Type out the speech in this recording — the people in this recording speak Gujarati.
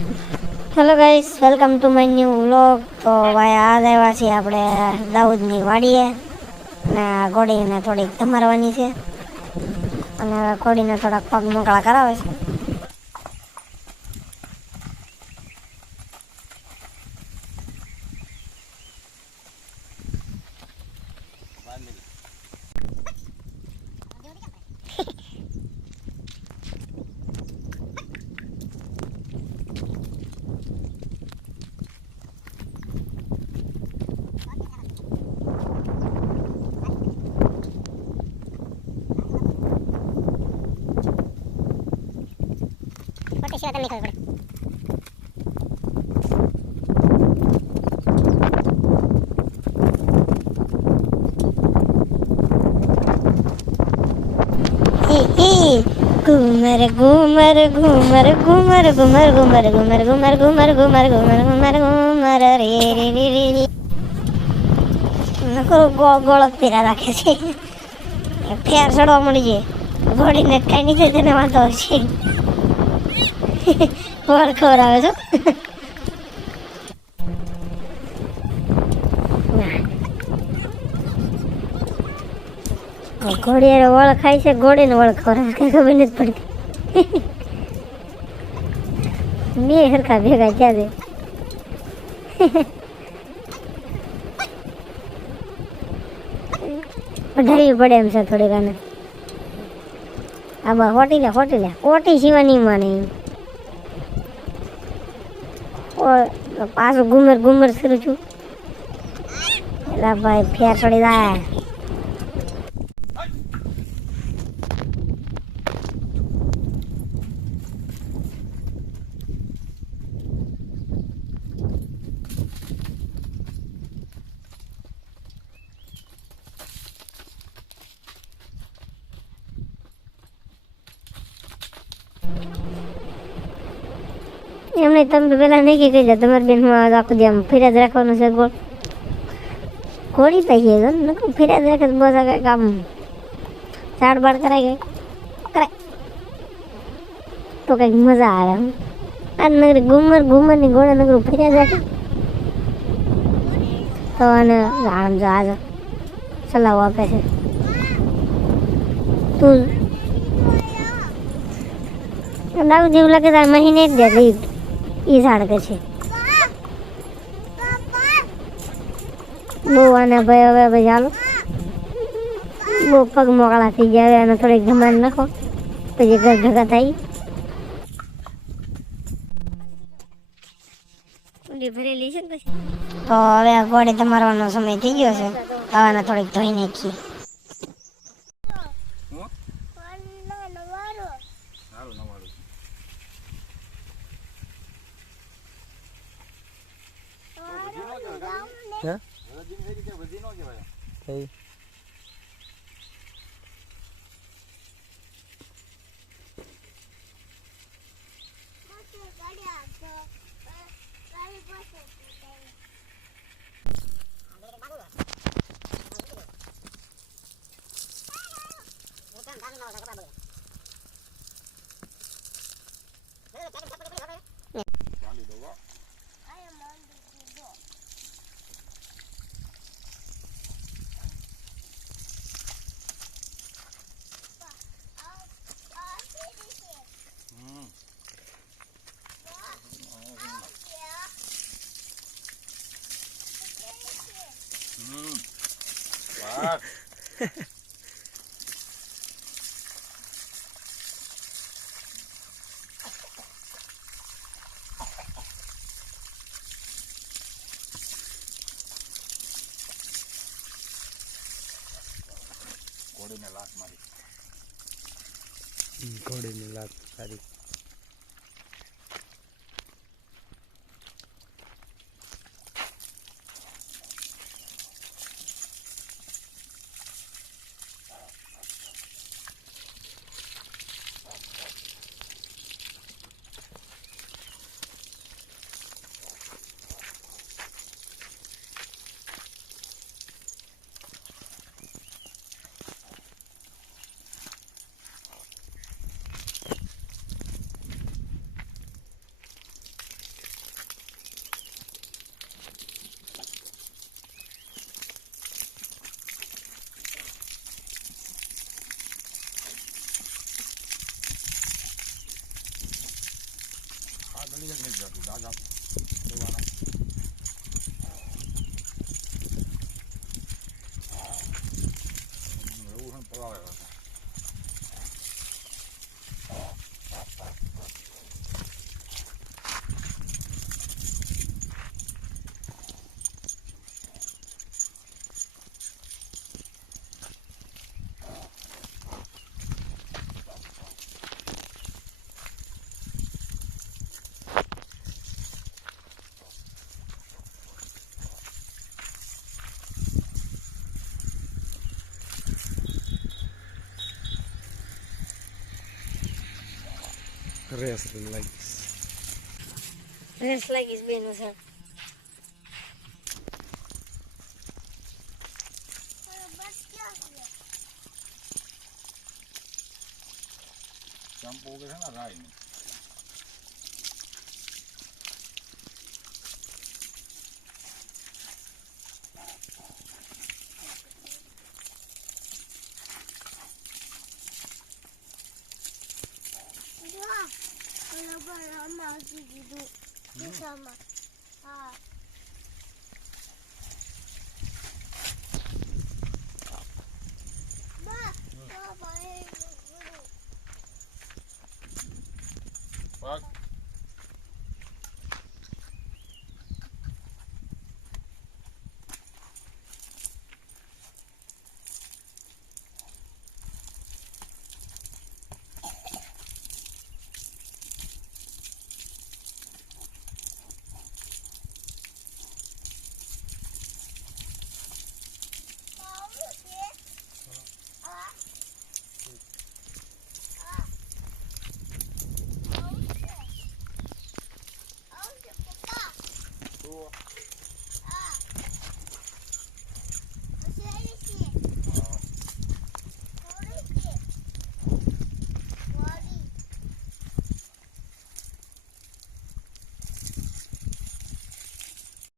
Hello guys, welcome to my new vlog. તો ભાઈ આજ આવ્યા છીએ આપણે દાઉદની વાડીએ અને ઘોડીને થોડીક ધમારવાની છે અને ઘોડીને થોડાક પગ મોકળા કરાવે છે. સિવાય તમને ખબર પડે. ઘુમર ઘુમર ઘુમર ઘુમર ઘુમર ઘુમર ઘુમર ઘુમર ઘુમર ઘુમર ઘુમર ઘુમર ઘુમર રે રે રે રે નકરો ગોળ ફેરા રાખે છે. ફેર ચડવા મળી જાય ઘોડીને કઈ નીચે તેને વાંધો છે. ગોળ ખવડાવે છો. ઘોડી વળ ખાય છે, ઘોડીને વળ ખવડાવે કઈ ખબર નથી પડતી. બે સરખા ભેગા થયા છે. ઢળવી પડે એમ છે થોડીક આને. આમાં હોટી લે કોટી સિવાય નહીં માને. પાછું ઘુમર ઘુમર કરું છું એટલે ભાઈ ફેર ચડી જાય. એમને તમે પેલા નહીં કહી જાય તમારી બેન હું આખું દી આમ ફિર્યાદ રાખવાનું છે. ઘોડી થઈ ગઈ ફિર્યાદ રાખે તો બસ કંઈક આમ ઝાડ બાડ કરાય તો કંઈક મજા આવે. આ નગરી ઘુમરની ઘોડે નગરું ફિર્યાદ રાખે તો અને આમ જો આજે સલાહ આપે છે. તું દાઉદ જેવું લાગે તાર મહિને જ દે એ ઝાડ કે છે. બહુ આના ભાઈ હવે ભાઈ ચાલો બહુ પગ મોકળા થઈ ગયા. હવે આને થોડીક ધમાન નાખો પછી ઘર ભેગા થાય. ભરેલી છે ને પછી તો હવે આ ઘોડે તમારવાનો સમય થઈ ગયો છે. હવાને થોડીક ધોઈ નાખીએ. ઘોડીને લાત મારી. ઘોડીની લાત સારી. ગલી જ નહીં જતું દાદા દેવાના એવું છે પલાવે રેસ લાગીશ રેસ લાગીશ બેનું છે ચંપો કે છે ને રાય ની